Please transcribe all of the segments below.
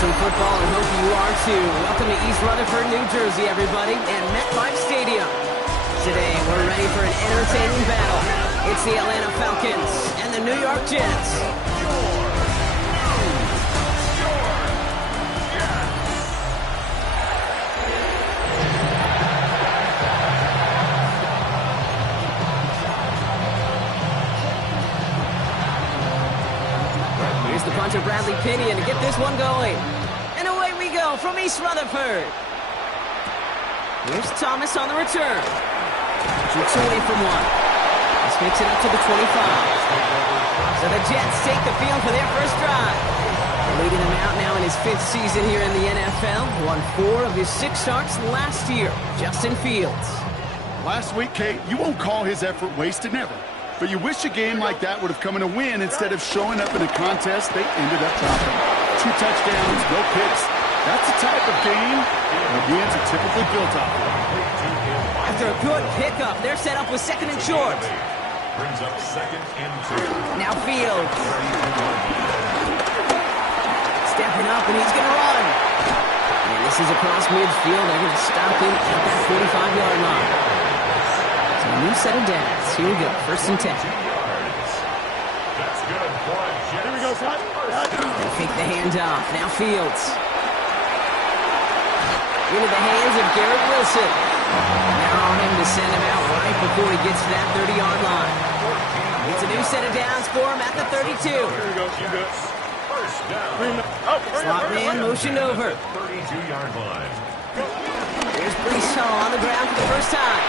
some football and hope you are too. Welcome to East Rutherford, New Jersey, everybody, and MetLife Stadium. Today, we're ready for an entertaining battle. It's the Atlanta Falcons and the New York Jets. Here's the punter, Bradley Pinion, to get this one going. And away we go from East Rutherford. Here's Thomas on the return. Jukes away from one. This makes it up to the 25. So the Jets take the field for their first drive. Leading them out now in his 5th season here in the NFL. Won 4 of his 6 starts last year. Justin Fields. Last week, Kate, you won't call his effort wasted, never. But you wish a game like that would have come in a win instead of showing up in a contest they ended up dropping. 2 touchdowns, no picks. That's the type of game the wins are typically built off of. After a good pickup, they're set up with 2nd and short. Brings up 2nd and 2. Now Fields. Stepping up, and he's going to run. And this is across midfield. They're going to stop him at that 45-yard line. So a new set of downs. Here we go, 1st and 10. That's good. Here we go, son. They fake the handoff. Now Fields. Into the hands of Garrett Wilson. Now on him to send him out right before he gets to that 30-yard line. It's a new set of downs for him at the 32. Here we go, you go. First down. Slot man motioned over. 32-yard line. There's Breece Hall on the ground for the first time.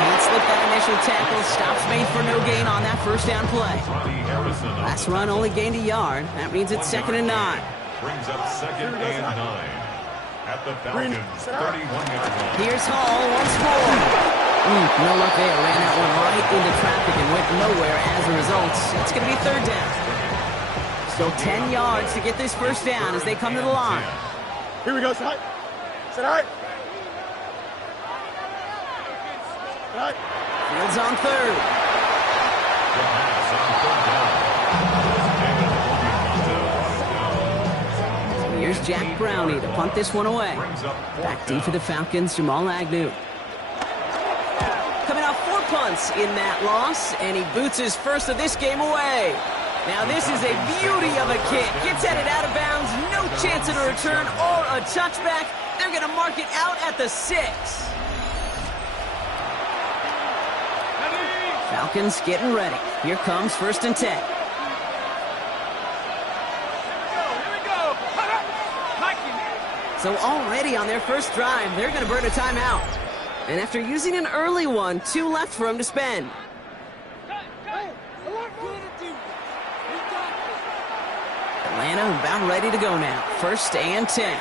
Can't slip that initial tackle. Stops made for no gain on that first down play. Last run only gained a yard. That means it's 2nd and 9. Brings up 2nd and 9. At the Falcons, 31-yard line. Here's Hall once more. No luck there. Ran that one right into traffic and went nowhere as a result. It's going to be 3rd down. Still 10 yards to get this first down as they come to the line. Here we go, son. Sit all right. Fields on 3rd. The pass on 3rd down. Here's Jack Brownie to punt this one away. Back deep for the Falcons, Jamal Agnew. Coming off 4 punts in that loss, and he boots his first of this game away. Now this is a beauty of a kick. Gets headed out of bounds, no chance at a return or a touchback. They're going to mark it out at the 6. Falcons getting ready. Here comes 1st and 10. So already on their first drive, they're going to burn a timeout. And after using an early one, 2 left for him to spend. Atlanta about ready to go now. 1st and 10.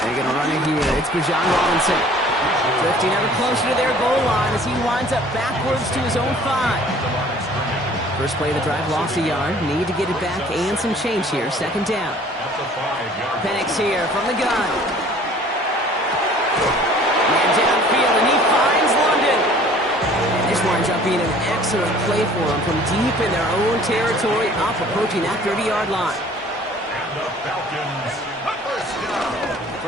They're going to run it here. It's Bijan Robinson. Drifting ever closer to their goal line as he winds up backwards to his own 5. First play of the drive, lost a yard. Need to get it back and some change here. 2nd down. Penix here from the gun. Man downfield, and he finds London. And this winds up being an excellent play for him from deep in their own territory, up approaching that 30-yard line. And the Falcons, 1st down.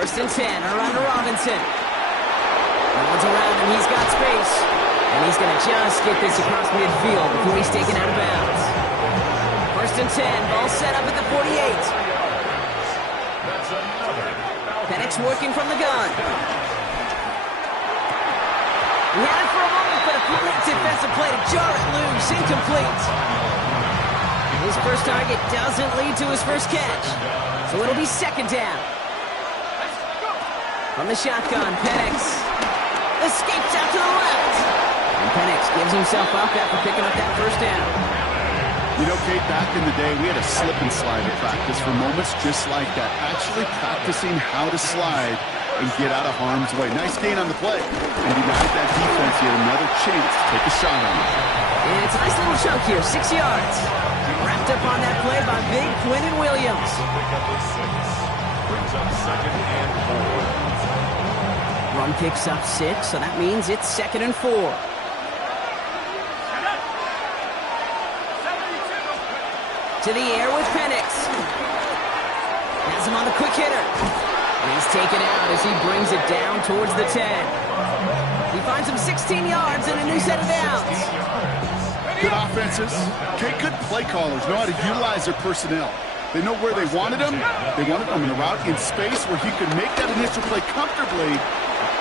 1st and 10, around to Robinson. No one's around him, he's got space. And he's going to just get this across midfield before he's taken out of bounds. 1st and 10, ball set up at the 48. That's another. Penix working from the gun. He had it for a moment, but a quick defensive play to jar it loose, incomplete. His first target doesn't lead to his first catch. So it'll be 2nd down. From the shotgun, Penix escapes out to the left. And Penix gives himself up after picking up that first down. You know, Kate, back in the day, we had a slip and slide at practice for moments just like that. Actually practicing how to slide and get out of harm's way. Nice gain on the play. And denied that defense yet another chance to take a shot on it. And it's a nice little chunk here, 6 yards. Wrapped up on that play by big Quentin Williams. Brings up 2nd and 4. One picks up 6, so that means it's 2nd and 4. To the air with Penix. Has him on the quick hitter. And he's taken out as he brings it down towards the 10. He finds him 16 yards and a new set of downs. Good offenses. Okay, good play callers know how to utilize their personnel. They know where they wanted him. They wanted him in a route in space where he could make that initial play comfortably,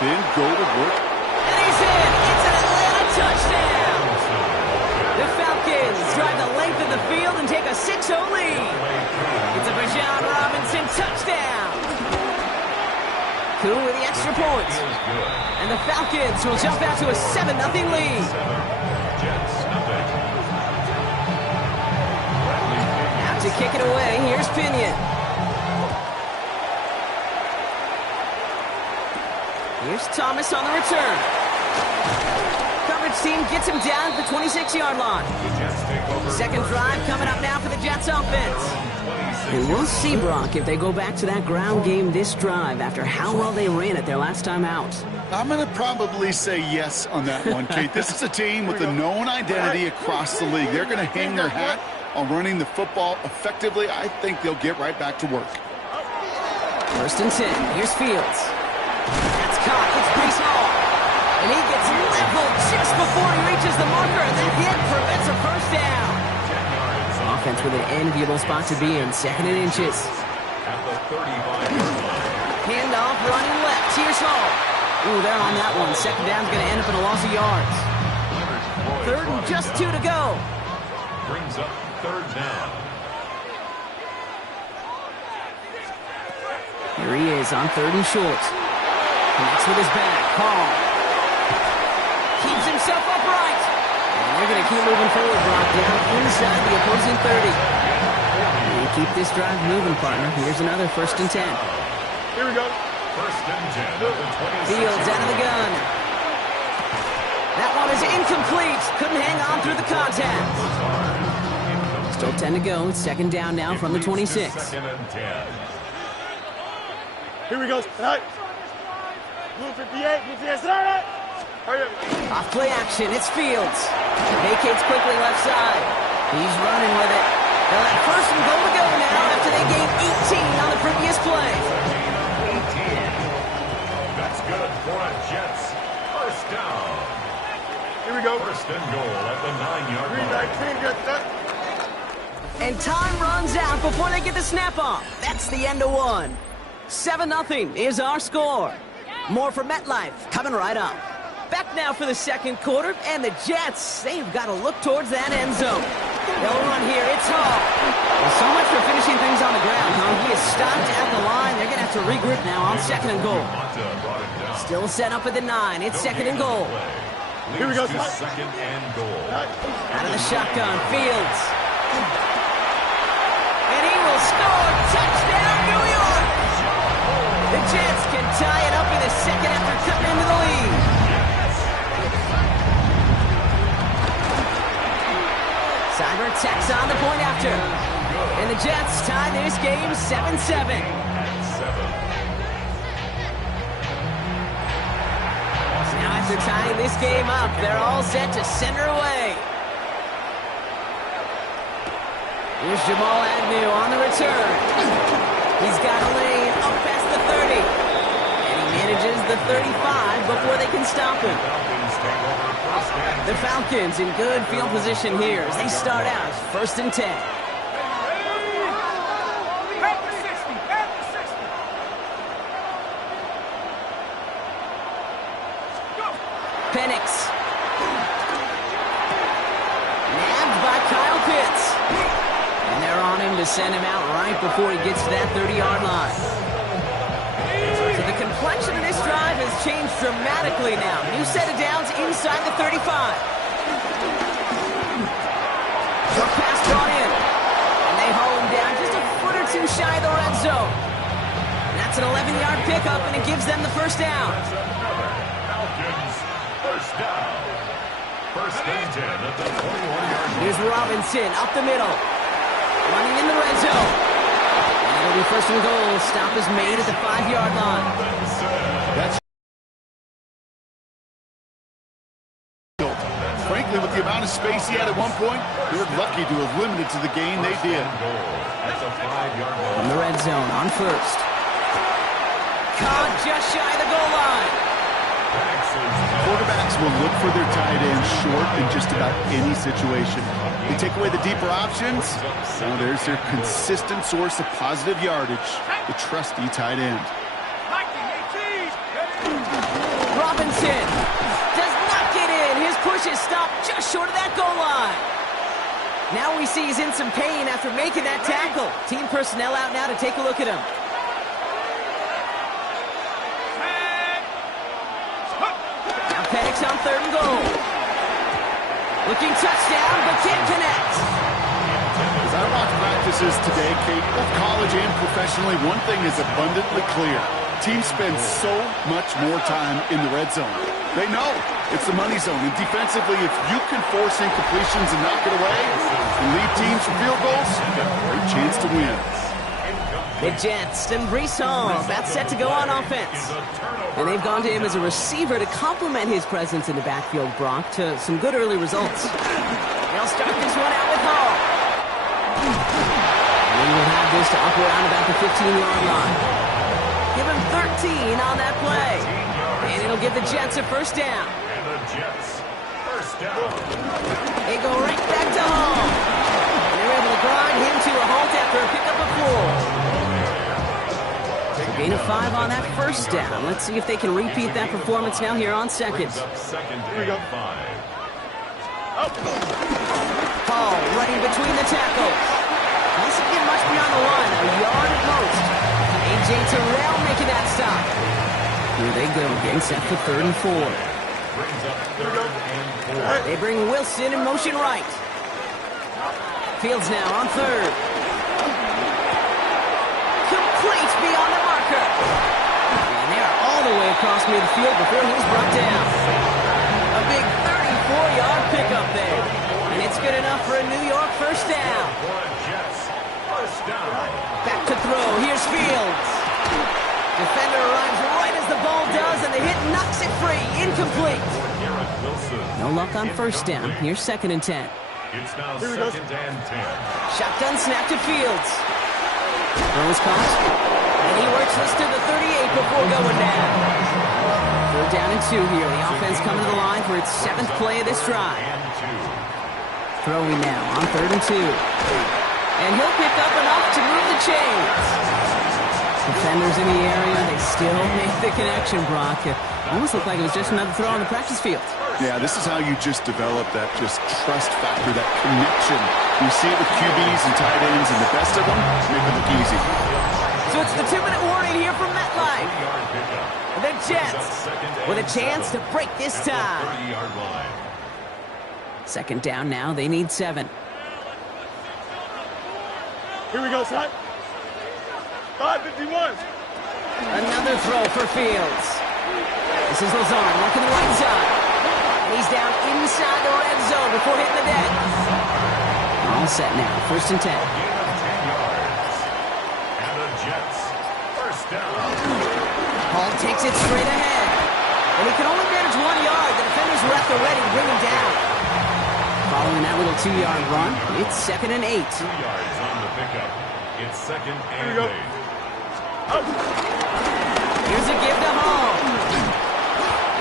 then go to work. And he's in. It's an Atlanta touchdown. The Falcons drive the length of the field and take a 6-0 lead. It's a Bijan Robinson touchdown. Koo with the extra point. And the Falcons will jump out to a 7-0 lead. Out to kick it away, here's Pinion. Here's Thomas on the return. Coverage team gets him down at the 26-yard line. Second drive coming up now for the Jets offense. And we'll see, Brock, if they go back to that ground game this drive after how well they ran it their last time out. I'm going to probably say yes on that one, Kate. This is a team with a known identity across the league. They're going to hang their hat on running the football effectively. I think they'll get right back to work. 1st and 10. Here's Fields. That's caught. It's Breece Hall. And he gets leveled just before he reaches the marker. And that hit prevents a first down. Offense with an enviable spot to be in. 2nd and inches. At the 35-yard line. Handoff running left. Here's Hall. Ooh, they're on that one. 2nd down's going to end up in a loss of yards. 3rd and just 2 to go. Brings up 3rd down. Here he is on 3rd and short. Connects with his back. Hall. Keeps himself upright. And they're going to keep moving forward, Brock, down inside the opposing 30. And keep this drive moving, partner. Here's another 1st and 10. Here we go. 1st and 10 at the 26. Fields out of the gun. That one is incomplete. Couldn't hang on through the contact. Still 10 to go. It's 2nd down now from the 26. 2nd and 10. Here we go. Right. Blue 58. Blue 58. Hurry up. Off play action. It's Fields. Vacates quickly left side. He's running with it. They'll have 1st and goal to go now after they gained 18 on the previous play. 18. That's good for a Jets 1st down. Here we go. 1st and goal at the 9-yard line. 3-19. Good. And time runs out before they get the snap off. That's the end of one. 7-0 is our score. More from MetLife coming right up. Back now for the 2nd quarter, and the Jets, they've got to look towards that end zone. They'll run here. It's Hall. Well, so much for finishing things on the ground, huh? He is stopped at the line. They're going to have to regroup now on 2nd and goal. Still set up at the 9. It's 2nd and goal. Here we go. 2nd and goal. Out of the shotgun, Fields. And he will score. Touchdown, New York! The Jets can tie it up in the 2nd after cutting into the lead. Cyber tacks on the point after. And the Jets tie this game 7-7. Now after tying this game up, they're all set to center away. Here's Jamal Agnew on the return. He's got a lane up past the 30. And he manages the 35 before they can stop him. The Falcons in good field position here as they start out 1st and 10. Penix. Nabbed by Kyle Pitts. And they're on him to send him out right before he gets to that 30-yard line. So the complexion of this drive has changed dramatically now. New set of downs inside the 35. Short pass brought in. And they haul him down just a foot or two shy of the red zone. And that's an 11-yard pickup, and it gives them the 1st down. Falcons 1st down. 1st and 10 at the 21-yard line. Here's Robinson up the middle. Running in the red zone. And it'll be 1st and goal. Stop is made at the 5-yard line. That's Frankly, with the amount of space he had at one point, they were lucky to have limited to the gain they did. From the red zone on first. Caught just shy of the goal line. Quarterbacks will look for their tight end short in just about any situation. They take away the deeper options. Now there's their consistent source of positive yardage, the trusty tight end. Robinson does not get in. His push is stopped just short of that goal line. Now we see he's in some pain after making that tackle. Team personnel out now to take a look at him. Now Penix on 3rd and goal. Looking touchdown, but can't connect. As I watch practices today, Kate, both college and professionally, one thing is abundantly clear. Teams spend so much more time in the red zone. They know it's the money zone. And defensively, if you can force incompletions and knock it away and lead teams for field goals, you have a great chance to win. The Jets and Breece Hall about set to go on offense. And they've gone to him as a receiver to complement his presence in the backfield, Brock, to some good early results. They'll start this one out with Hall. And he will have this to up around about the 15-yard line. Give him 13 on that play. And it'll give the Jets a first down. And the Jets, first down. They go right back to Hall. And they're able to grind him to a halt after a pickup of 4. Gain of 5 on that first down. Let's see if they can repeat that performance now here on second. Here we go. 5. Hall running between the tackles. Doesn't get much beyond the line, a yard at most. A.J. Terrell making that stop. Here they go, getting set for 3rd and 4. They bring Wilson in motion right. Fields now on 3rd. Complete beyond the marker. And they are all the way across midfield before he's brought down. A big 34-yard pickup there. And it's good enough for a New York first down. Back to throw. Here's Fields. Defender arrives right as the ball does, and the hit knocks it free. Incomplete. No luck on first down. Here's 2nd and 10. It's now 2nd and 10. Shotgun snap to Fields. Throw is caught. And he works this to the 38 before going down. 3rd down and 2 here. The offense coming to the line for its 7th play of this drive. Throwing now on 3rd and 2. And he'll pick up enough to move the chains. Defenders in the area, they still make the connection, Brock. It almost looked like it was just another throw on the practice field. Yeah, this is how you just develop that just trust factor, that connection. You see it with QBs and tight ends, and the best of them make it look easy. So it's the 2-minute warning here from MetLife. The Jets with a chance to break this tie. 2nd down now, they need 7. Here we go, son. 5:51. Another throw for Fields. This is Lazard looking the right side. And he's down inside the red zone before hitting the deck. All set now, 1st and 10. And the Jets, first down. Hall takes it straight ahead. And he can only manage 1 yard. The defenders were at the ready to bring him down. Following that little 2-yard run, it's 2nd and 8. 2 yards on the pickup. It's 2nd and 8. Here's a give to Hall.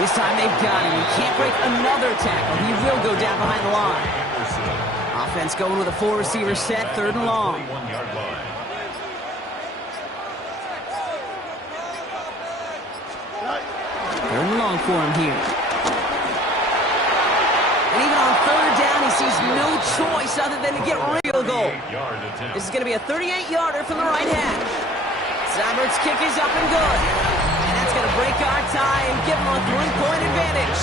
This time they've got him. He can't break another tackle. He will go down behind the line. Offense going with a 4-receiver set, 3rd and long. 1-yard line. 3rd and long for him here. And even on 3rd down, he sees no choice other than to get real goal. This is going to be a 38-yarder from the right hash. Seibert's kick is up and good. And that's going to break our tie and give him a 3-point advantage.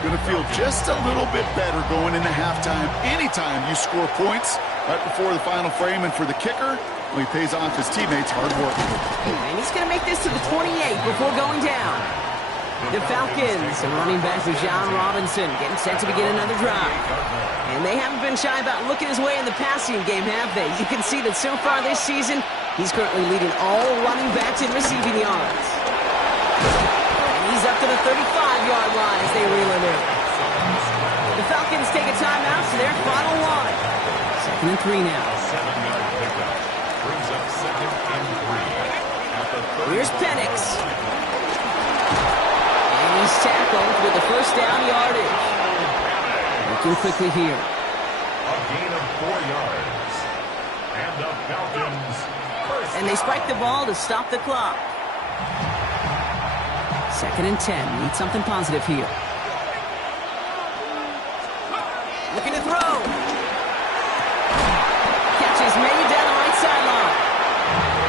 Going to feel just a little bit better going into halftime. Anytime you score points right before the final frame, and for the kicker, well, he pays off his teammates' hard work. And he's going to make this to the 28 before going down. The Falcons and running back Bijan Robinson getting set to begin another drive. And they haven't been shy about looking his way in the passing game, have they? You can see that so far this season, he's currently leading all running backs in receiving yards. And he's up to the 35-yard line as they reel him in. Falcons take a timeout to their final one. 2nd and 3 now. 7-yard pickup brings up 2nd and 3. Here's Penix. And he's tackled with the first down yardage. Looking quickly here. A gain of 4 yards. And the Falcons first. And they spike the ball to stop the clock. 2nd and 10. Need something positive here. Looking to throw. Catch is made down the right sideline.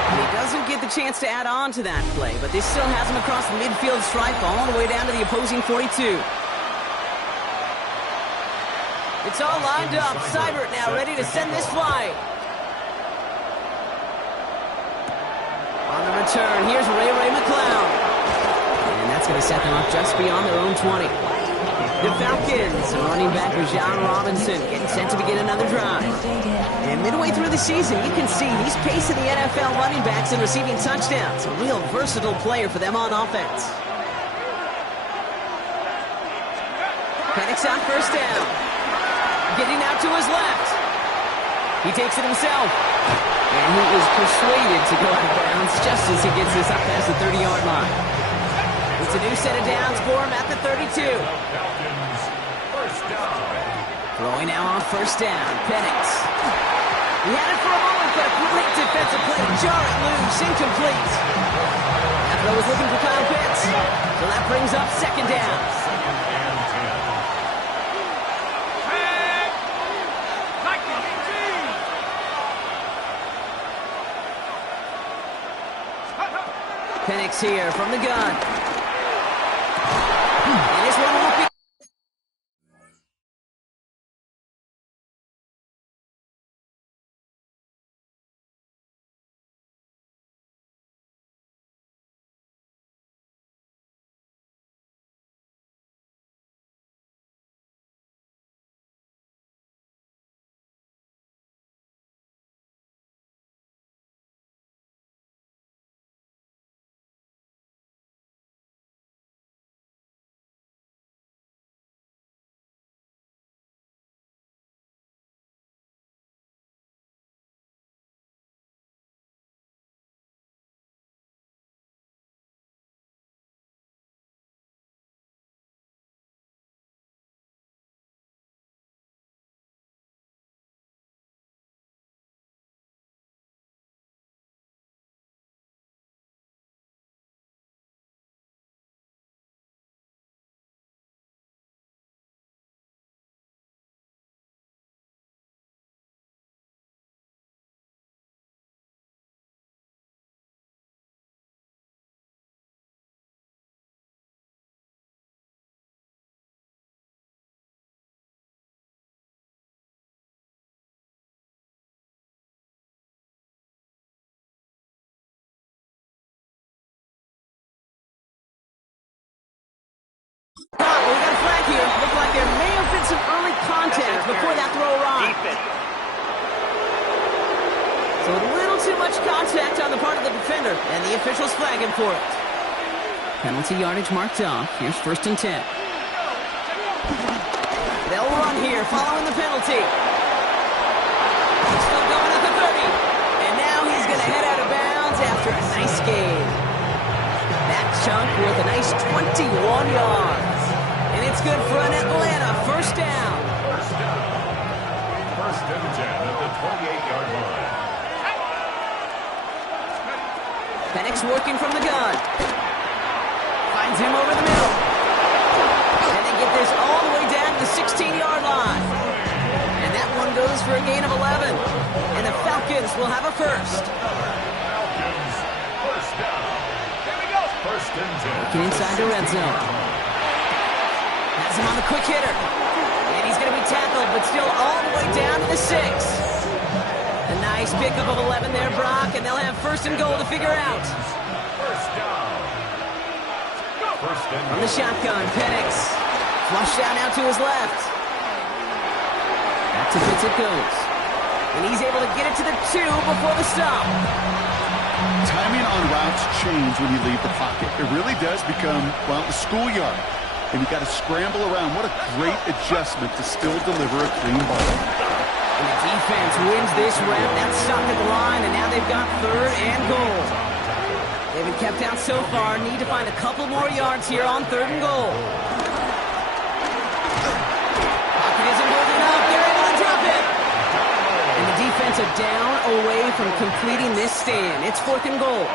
And he doesn't get the chance to add on to that play, but this still has him across the midfield stripe all the way down to the opposing 42. It's all lined up. Seibert now ready to send this flight. On the return, here's Ray McCloud. And that's going to set them up just beyond their own 20. The Falcons, running back Bijan Robinson, getting set to begin another drive. And midway through the season, you can see he's pacing the NFL running backs and receiving touchdowns. A real versatile player for them on offense. Penix on first down. Getting out to his left. He takes it himself. And he is persuaded to go out of bounds just as he gets this up past the 30-yard line. It's a new set of downs for him at the 32. Falcons first down. Throwing now on first down. Penix. He had it for a moment, but a great defensive play to jar it loose. Incomplete. That throw was looking for Kyle Pitts. So that brings up 2nd down. 2nd and 10. Penix here from the gun. And this one won't be. We got a flag here. Looked like there may have been some early contact before that throw arrived. So a little too much contact on the part of the defender, and the officials flag him for it. Penalty yardage marked off. Here's 1st and 10. They'll run here following the penalty. He's still going at the 30. And now he's going to head out of bounds after a nice gain. That chunk worth a nice 21 yards. And it's good for an Atlanta first down. First down. 1st and 10 at the 28-yard line. Penix working from the gun. Finds him over the middle. And they get this all the way down to the 16-yard line. And that one goes for a gain of 11. And the Falcons will have a first. Falcons first down. Here we go. 1st and 10. Looking inside the red zone. Has him on the quick hitter. And he's going to be tackled, but still all the way down to the 6. A nice pickup of 11 there, Brock, and they'll have 1st and goal to figure out. First down. First and From the shotgun, Penix. Flush down now to his left. Back to Pitts it goes. And he's able to get it to the 2 before the stop. Timing on routes change when you leave the pocket. It really does become, well, the schoolyard. and you got to scramble around. What a great adjustment to still deliver a clean ball. And the defense wins this rep. That's stuck at the line, and now they've got 3rd and goal. They've been kept out so far. Need to find a couple more yards here on 3rd and goal. Pocket isn't holding up. They're able to drop it. And the defense are down away from completing this stand. It's 4th and goal.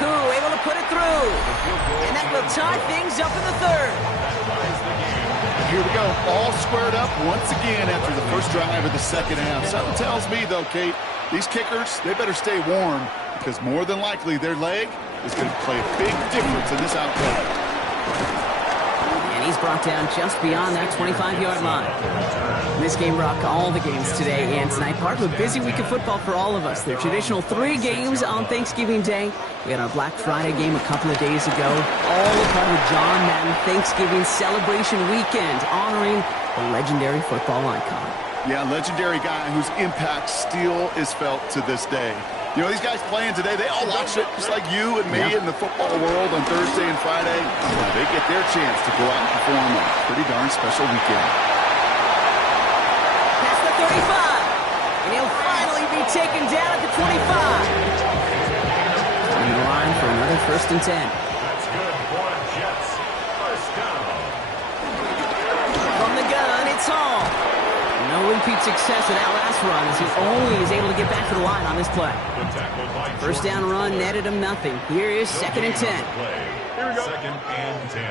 Koo able to put it through. And that will tie things up in the 3rd. Here we go, all squared up once again after the first drive of the 2nd half. Something tells me, though, Kate, these kickers, they better stay warm because more than likely their leg is going to play a big difference in this outcome. And he's brought down just beyond that 25-yard line. This game rocked all the games today and tonight. Part of a busy week of football for all of us. Their traditional 3 games on Thanksgiving Day. We had our Black Friday game a couple of days ago. All a part of the John Madden Thanksgiving celebration weekend, honoring the legendary football icon. Yeah, legendary guy whose impact still is felt to this day. You know, these guys playing today, they all watch it just like you and me in the football world on Thursday and Friday. They get their chance to go out and perform a pretty darn special weekend. Past the 35, and he'll finally be taken down at the 25. On the line for another 1st and 10. That's good for Jets. First down. From the gun, it's Hall. No repeat success with that last run as he only is able to get back to the line on this play. First down run netted him nothing. Here is 2nd and 10. Here we go. 2nd and 10.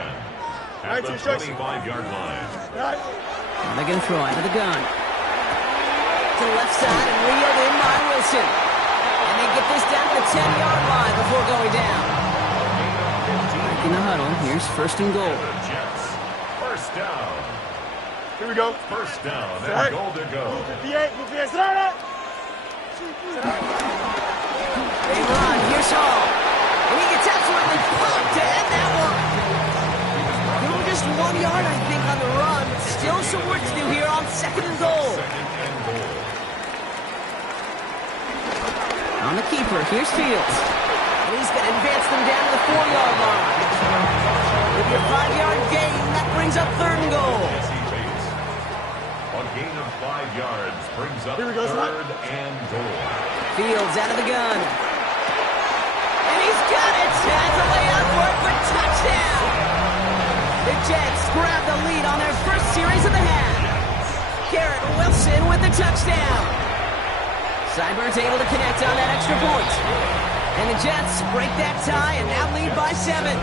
At the 25-yard line. And they're going to throw out of the gun. To the left side and reeled in by Wilson. And they get this down to the 10-yard line before going down. Back in the huddle, here's 1st and goal. Jets. First down. Here we go. First down and goal to go. 58, 58, start it! They run, here's Hall. And he gets absolutely pumped to end that one. Just 1 yard, I think, on the run. Still some work to do here on 2nd and goal. On the keeper, here's Fields. And he's going to advance them down to the 4-yard line. With your 5-yard gain, that brings up 3rd and goal. A gain of 5 yards brings up 3rd and goal. Fields out of the gun. And he's got it. Has a layout work for touchdown. The Jets grab the lead on their first series of the half. Garrett Wilson with the touchdown. Seibert's able to connect on that extra point. And the Jets break that tie and now lead by 7.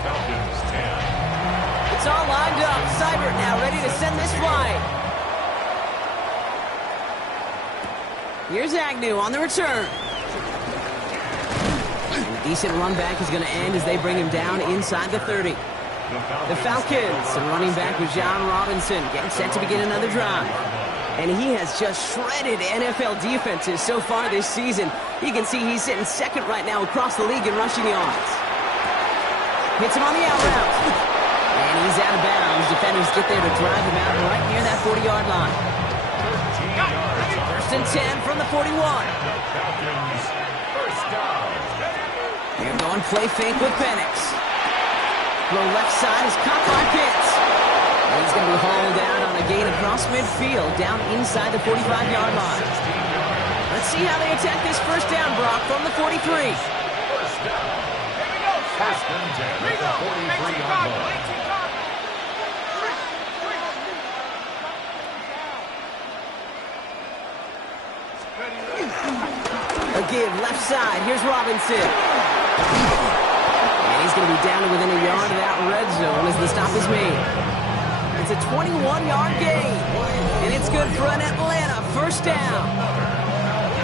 Falcons 10. It's all lined up. Seibert now ready to send this flight. Here's Agnew on the return. And a decent run back is going to end as they bring him down inside the 30. The Falcons, and running back with John Robinson, getting set to begin another drive. And he has just shredded NFL defenses so far this season. You can see he's sitting 2nd right now across the league in rushing yards. Hits him on the out route. And he's out of bounds. Defenders get there to drive him out right near that 40-yard line. 1st and 10 from the 41. Falcons, first down. They're going play fake with Penix. The left side is caught by Pitts. And he's going to be hauled out on a gain across midfield down inside the 45-yard line. Let's see how they attack this first down, Brock, from the 43. First down. First and 10 at the 43-yard line. A give left side. Here's Robinson. And he's going to be down to within a yard of that red zone as the stop is made. It's a 21-yard gain. And it's good for an Atlanta first down.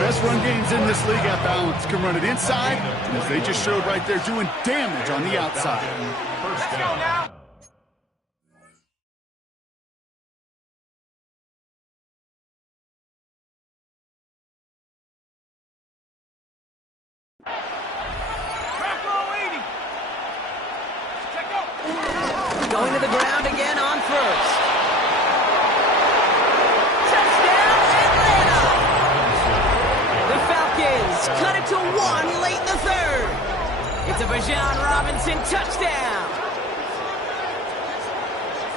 Best run games in this league at balance can run it inside, and as they just showed right there, doing damage on the outside. First down. Going to the ground again on first. Touchdown, Atlanta! The Falcons cut it to 1 late in the 3rd. It's a Bijan Robinson touchdown.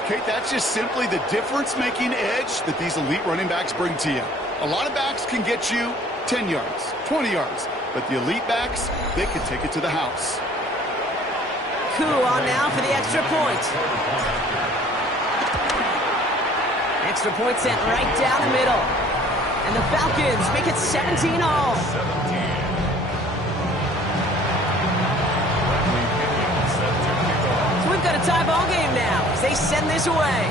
Kate, that's just simply the difference-making edge that these elite running backs bring to you. A lot of backs can get you 10 yards, 20 yards, but the elite backs, they can take it to the house. Koo on now for the extra point. Extra point sent right down the middle. And the Falcons make it 17 all. 17. So we've got a tie ball game now as they send this away.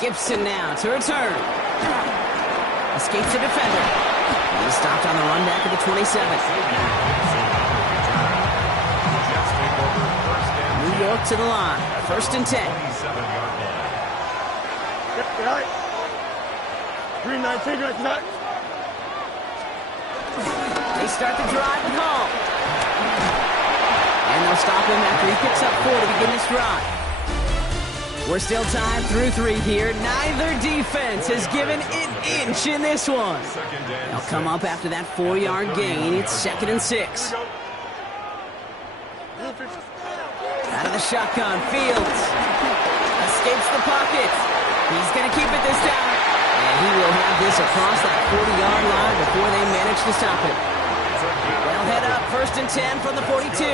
Gibson now to return. Escapes the defender. And he's stopped on the run back at the 27. New York to the line. 1st and 10. 27-yard line. Green 19, right tonight. They start the drive at home. And they'll stop him after he picks up 4 to begin this drive. We're still tied through 3 here. Neither defense has given an inch in this one. They'll come up after that 4-yard gain. It's 2nd and 6. Out of the shotgun, Fields escapes the pocket. He's going to keep it this time. And he will have this across that 40-yard line before they manage to stop it. They'll head up 1st and 10 from the 42.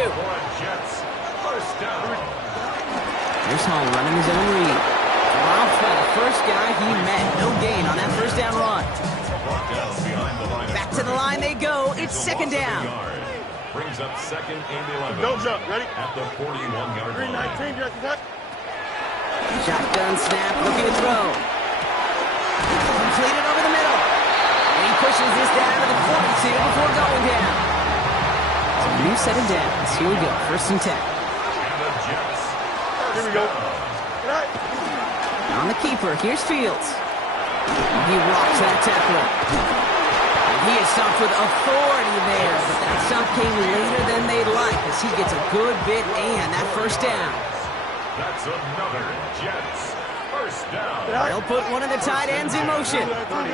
Here's Hall running his own read. Dropped by the first guy he met. No gain on that 1st down run. Back to the line they go. It's 2nd down. Brings up 2nd and 11. Don't jump. Ready? At the 41-yard Green line. 19, right tonight. Shotgun snap, looking to throw. Completed over the middle. And he pushes this down to the 42 before going down. So new set of downs. Here we go. 1st and 10. And the Jets. Here we go. Right. On the keeper, here's Fields. He rocks that tackler. And he is stumped with authority there, but that stump came later than they'd like as he gets a good bit and that 1st down. That's another Jets 1st down. They'll put one of the tight ends in motion. On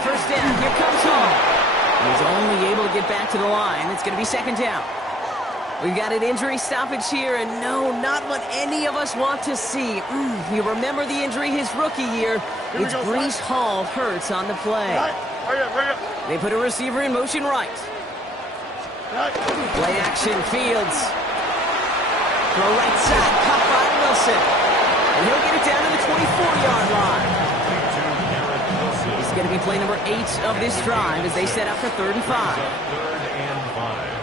1st down, here comes Hall. He's only able to get back to the line. It's going to be 2nd down. We've got an injury stoppage here, and no, not what any of us want to see. You remember the injury his rookie year. It's Breece Hall hurts on the play. Hurry up. They put a receiver in motion right. Play action, Fields. Throw right side, caught by Wilson. And he'll get it down to the 24-yard line. He's going to be play number 8 of this drive as they set up for 3rd and 5. 3rd and 5.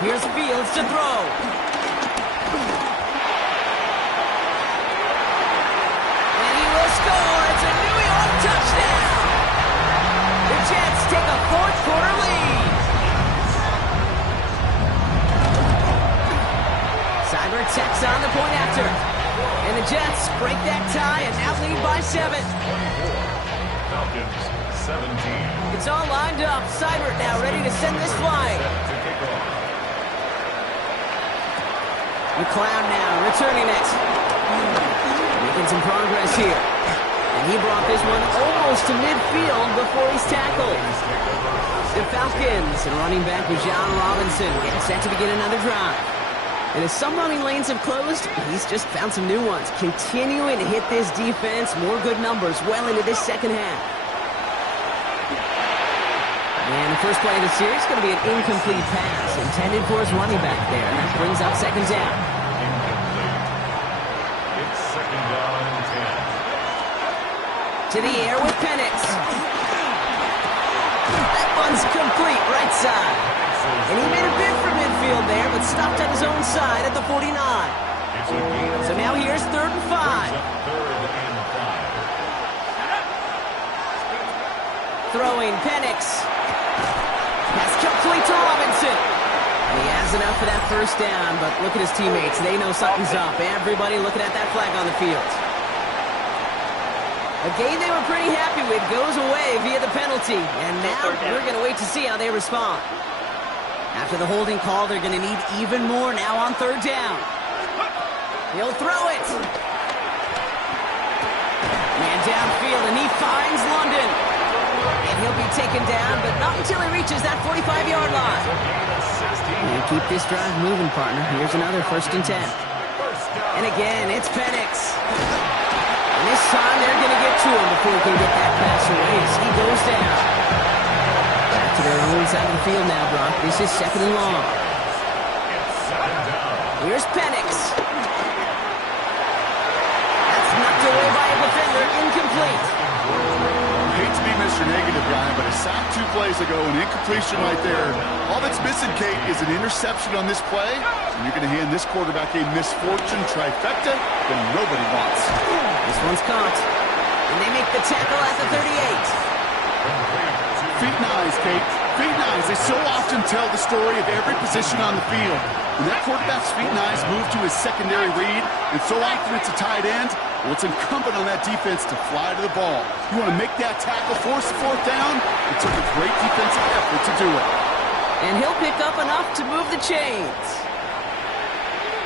Here's Fields to throw. And he will score. It's a New York touchdown. The Jets take a 4th-quarter lead. Seibert checks on the point after. And the Jets break that tie and now lead by 7. Falcons 17. It's all lined up. Seibert now ready to send this flight. To kick off. McLeod now returning it. Making some progress here. And he brought this one almost to midfield before he's tackled. The Falcons and running back Bijan Robinson getting set to begin another drive. And as some running lanes have closed, he's just found some new ones. Continuing to hit this defense, more good numbers well into this 2nd half. And the first play of the series is going to be an incomplete pass intended for his running back there. And that brings up 2nd down. Incomplete. It's 2nd down and 10. To the air with Penix. That one's complete, right side. And he made a bid for midfield there, but stopped at his own side at the 49. So now here's 3rd and 5. 3rd and 5. Throwing Penix. Pass complete to Robinson. And he has enough for that 1st down, but look at his teammates. They know something's up. Everybody looking at that flag on the field. A game they were pretty happy with goes away via the penalty. And now we're going to wait to see how they respond. After the holding call, they're going to need even more now on 3rd down. He'll throw it. Man downfield, and he finds London. And he'll be taken down, but not until he reaches that 45-yard line. And keep this drive moving, partner. Here's another 1st and 10. And again, it's Penix. And this time they're going to get to him before he can get that pass away as he goes down. Back to their own side of the field now, Brock. This is 2nd and long. Here's Penix. That's knocked away by a defender. Incomplete. Hate to be Mr. Negative guy, but a sack 2 plays ago, an incompletion right there. All that's missing, Kate, is an interception on this play, and you're going to hand this quarterback a misfortune trifecta that nobody wants. This one's caught, and they make the tackle at the 38. Feet and eyes, Kate. Feet and eyes. They so often tell the story of every position on the field. When that quarterback's feet and eyes move to his secondary read, and so often it's a tight end, well, it's incumbent on that defense to fly to the ball. You want to make that tackle, force the 4th down? It took a great defensive effort to do it. And he'll pick up enough to move the chains.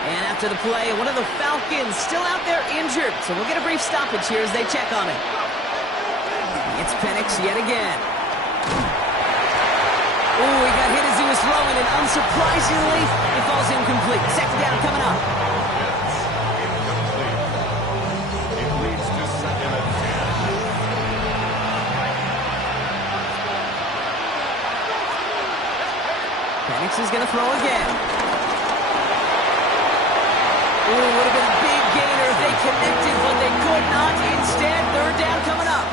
And after the play, one of the Falcons still out there injured, so we'll get a brief stoppage here as they check on him. It's Penix yet again. Ooh, he got hit as he was throwing, and unsurprisingly, it falls incomplete. 2nd down coming up. Penix is going to throw again. Ooh, would have been a big gainer if they connected, but they could not. Instead, 3rd down coming up.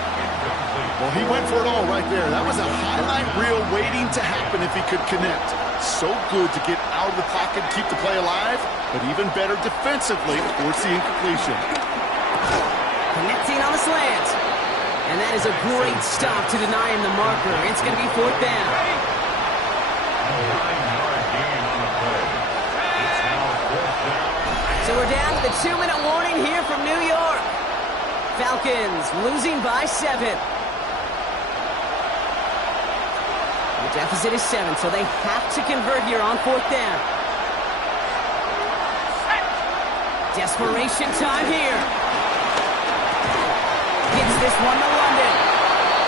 Well, he went for it all right there. That was a highlight reel waiting to happen if he could connect. So good to get out of the pocket, keep the play alive, but even better defensively force the incompletion. Connecting on the slant. And that is a great stop to deny him the marker. It's going to be 4th down. So we're down to the 2-minute warning here from New York. Falcons losing by 7. The deficit is 7, so they have to convert here on 4th down. Desperation time here. Gets this one to London.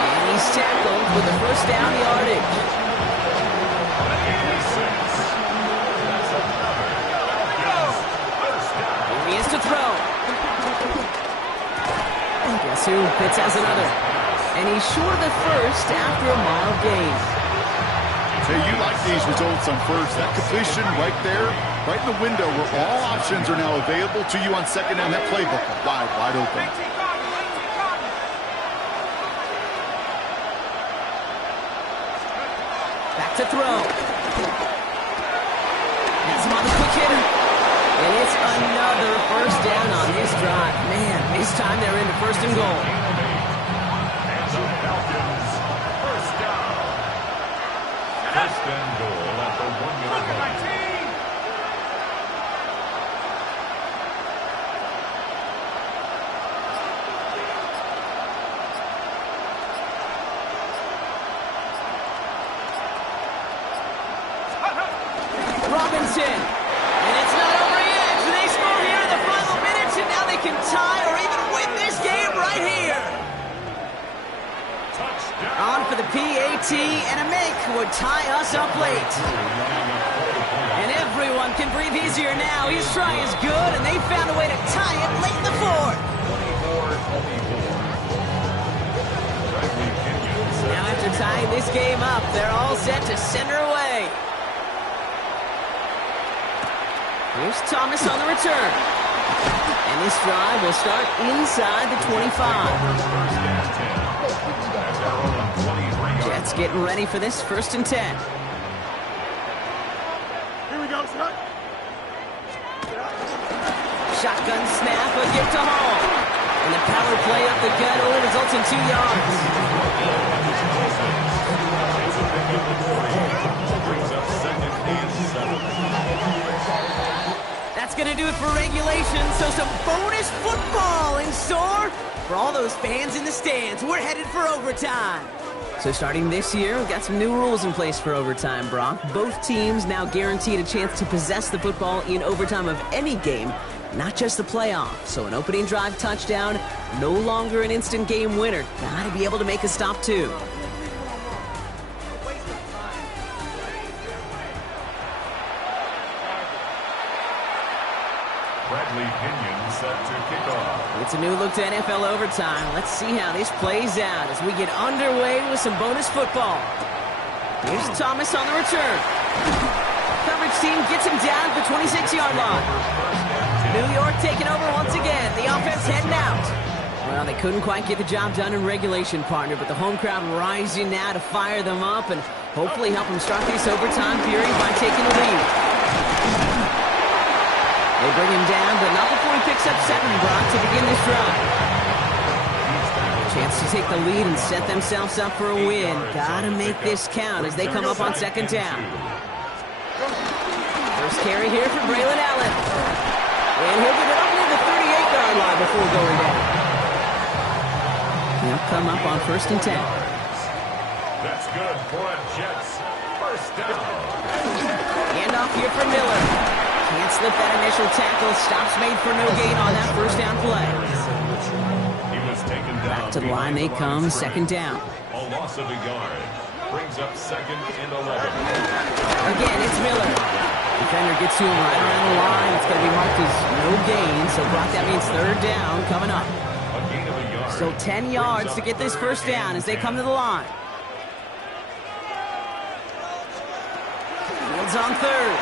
And he's tackled with the 1st down yardage. Here he is to throw. Guess who? Pitts has another. And he's short of the 1st after a mild gain. Hey, you like these results on 1st. That completion right there, right in the window where all options are now available to you on 2nd down. That playbook wide open. Back to throw. That's him on the quick hitter. And it's another 1st down on this drive. Man, this time they're into 1st and goal. And the Falcons, 1st down. 1st and goal at the 1-yard line. Robinson. And it's not over yet. They score here in the final minutes, and now they can tie or even win this game right here. On for the PAT, and a make would tie us up late. And everyone can breathe easier now. His try is good, and they found a way to tie it late in the 4th. Now after tying this game up, they're all set to send her away. Here's Thomas on the return. And this drive will start inside the 25. Jets getting ready for this 1st and 10. Here we go, son. Shotgun snap, a gift to Hall. And the power play up the gut only results in 2 yards. That's going to do it for regulation, so some bonus football in store for all those fans in the stands. We're headed for overtime. So starting this year, we've got some new rules in place for overtime, Brock. Both teams now guaranteed a chance to possess the football in overtime of any game, not just the playoff. So an opening drive touchdown, no longer an instant game winner. Got to be able to make a stop, too. Bradley Pinion set to kick off. It's a new look to NFL overtime. Let's see how this plays out as we get underway with some bonus football. Here's Thomas on the return. Coverage team gets him down at the 26-yard line. New York taking over once again. The offense heading out. Well, they couldn't quite get the job done in regulation, partner, but the home crowd rising now to fire them up and hopefully help them start this overtime period by taking the lead. They bring him down, but not before he picks up 7, Brock, to begin this drive. Chance to take the lead and set themselves up for a win. Gotta make this count as they come up on second down. First carry here for Braylon Allen. And he'll get it up near the 38-yard line before going down. They'll come up on 1st and 10. That's good for a Jets first down. Handoff here for Miller. Can't slip that initial tackle. Stops made for no gain on that first down play. He was taken down. Back to the line they come, second down. A loss of a yard. Brings up 2nd and 11. Again, it's Miller. Defender gets to him right around the line. It's going to be marked as no gain. So, Brock, that means 3rd down coming up. A gain of a yard. So 10 yards to get this first down as they come to the line. Fields on 3rd.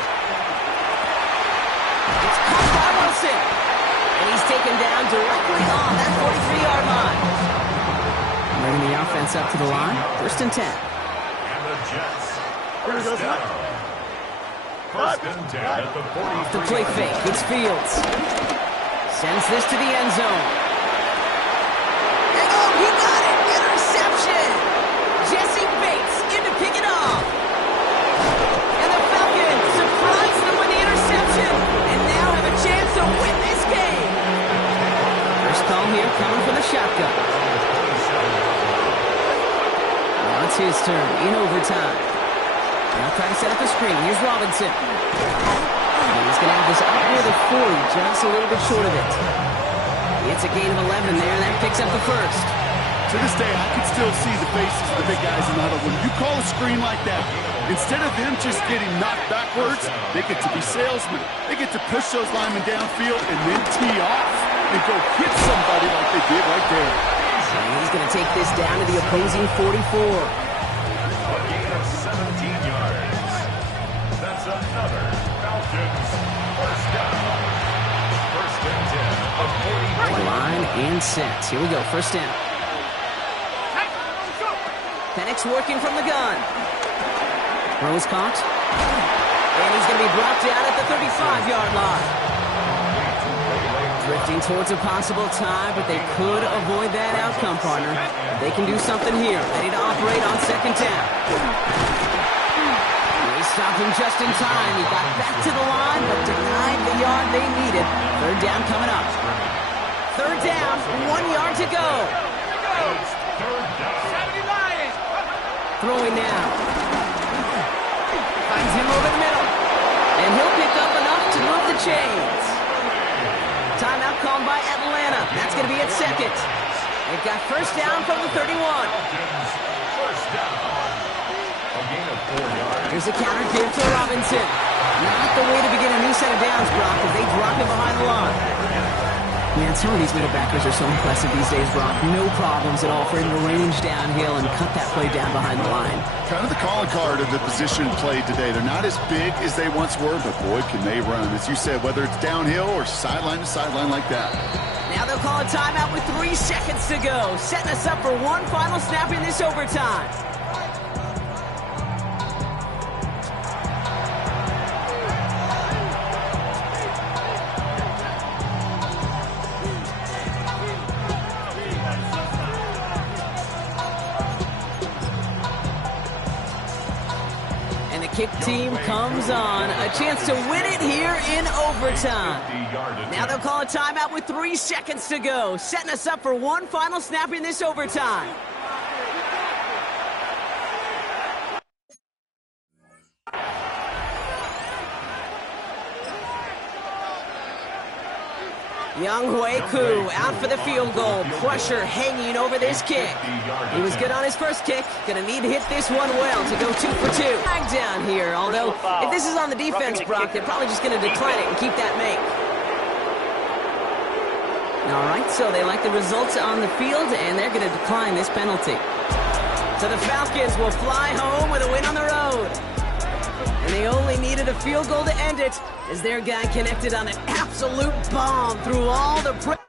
It's caught by Wilson. And he's taken down directly on that 43-yard line. Bringing the offense up to the line. 1st and 10. And the Jets first down. 1st and 10 at the 43. The play fake. It's Fields. Sends this to the end zone. And oh, he got it! Interception! Jesse Bates in to pick it off. And the Falcons surprise them with the interception and now have a chance to win this game. First call here coming from the shotgun. Now it's his turn in overtime. Now try to set up a screen. Here's Robinson. And he's going to have this up near the 40, just a little bit short of it. It's a gain of 11 there, and that picks up the first. To this day, I can still see the faces of the big guys in the huddle. When you call a screen like that, instead of them just getting knocked backwards, they get to be salesmen. They get to push those linemen downfield and then tee off and go hit somebody like they did right there. And he's going to take this down to the opposing 44. A gain of 17 yards. That's another Falcons first down. 1st and 10 of 43. Line and set. Here we go, first down. Penix working from the gun. Rose caught. And he's going to be brought down at the 35-yard line. Drifting towards a possible tie, but they could avoid that outcome, partner. They can do something here. Ready to operate on second down. They stopped him just in time. He got back to the line, but denied the yard they needed. 3rd down coming up. 3rd down, 1 yard to go. Throwing now. Finds him over the middle. And he'll pick up enough to move the chains. Timeout called by Atlanta. That's going to be at 2nd. They've got first down from the 31. First down. A gain of 4 yards. Here's a counter give to Robinson. Not the way to begin a new set of downs, Brock, as they drop him behind the line. Man, some of these middle backers are so impressive these days, Brock. No problems at all for him to range downhill and cut that play down behind the line. Kind of the calling card of the position played today. They're not as big as they once were, but boy, can they run. As you said, whether it's downhill or sideline to sideline like that. Now they'll call a timeout with 3 seconds to go, setting us up for one final snap in this overtime. Kick team comes on. A chance to win it here in overtime. Now they'll call a timeout with 3 seconds to go, setting us up for one final snap in this overtime. Younghoe Koo out for the field goal. Pressure hanging over this kick. He was good on his first kick. Gonna need to hit this one well to go 2 for 2. Back down here, although if this is on the defense, Brock, they're probably just gonna decline it and keep that make. All right, so they like the results on the field, and they're going to decline this penalty. So the Falcons will fly home with a win on the road. And they only needed a field goal to end it, as their guy connected on an absolute bomb through all the...